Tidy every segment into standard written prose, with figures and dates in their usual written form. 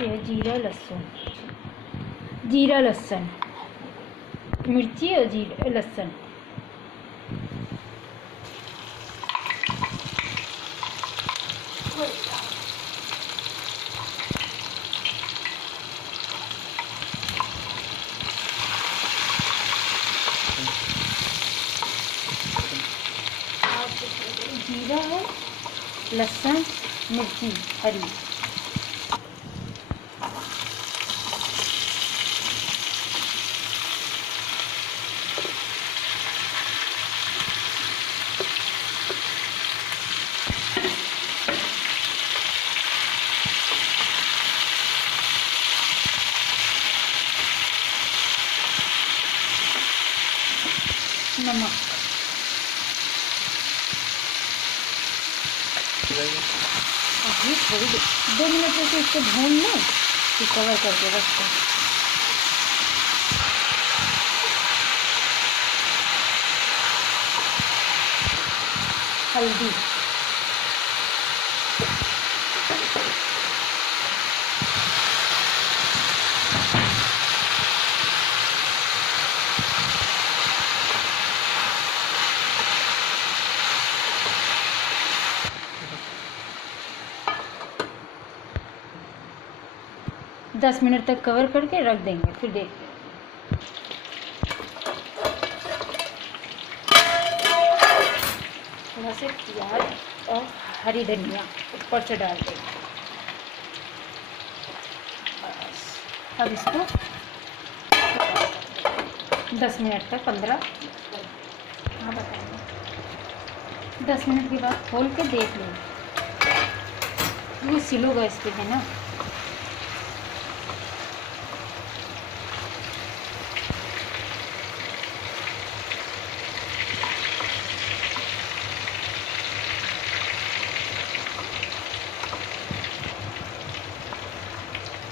ये जीरा लहसुन, जीरा लहसुन, मिर्ची और जीरा लहसुन। जीरा है, लहसुन, मिर्ची हरी, नमक। अभी थोड़ी 2 मिनट से इसको भून लें, फिर कवर करके रखते हैं। हल्दी, दस मिनट तक कवर करके रख देंगे, फिर देखते हैं। थोड़ा से प्याज और हरी धनिया ऊपर से डाल देंगे। बस अब इसको 10 मिनट तक 15, हाँ बताएंगे, 10 मिनट के बाद खोल के देख लें। वो स्लो गैस पे है ना।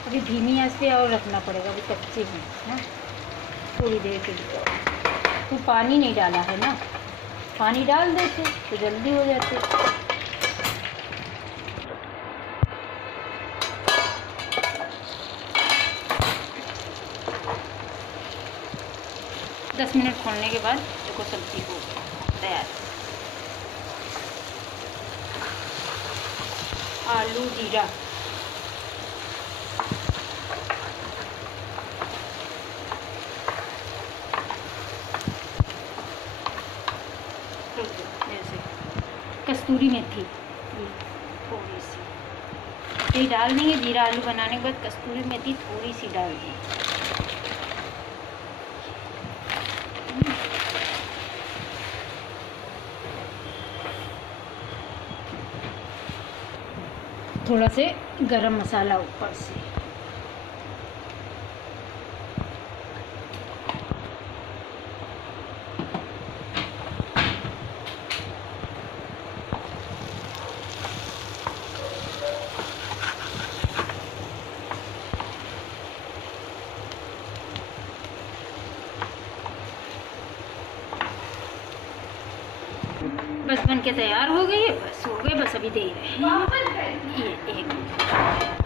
अभी धीमी आंच पे और रखना पड़ेगा, अभी कच्चे हैं ना, थोड़ी देर के लिए। तो पानी नहीं डाला है ना, पानी डाल देते तो जल्दी हो जाते। 10 मिनट खोलने के बाद देखो सब्जी हो तैयार। आलू जीरा, जैसे कस्तूरी मेथी थोड़ी सी, ये डाल देंगे। जीरा आलू बनाने के बाद कस्तूरी मेथी थोड़ी सी डाल देंगे। थोड़ा से गरम मसाला ऊपर से। बस बन के तैयार हो गई है, बस हो गए, बस अभी दे रहे हैं ये एक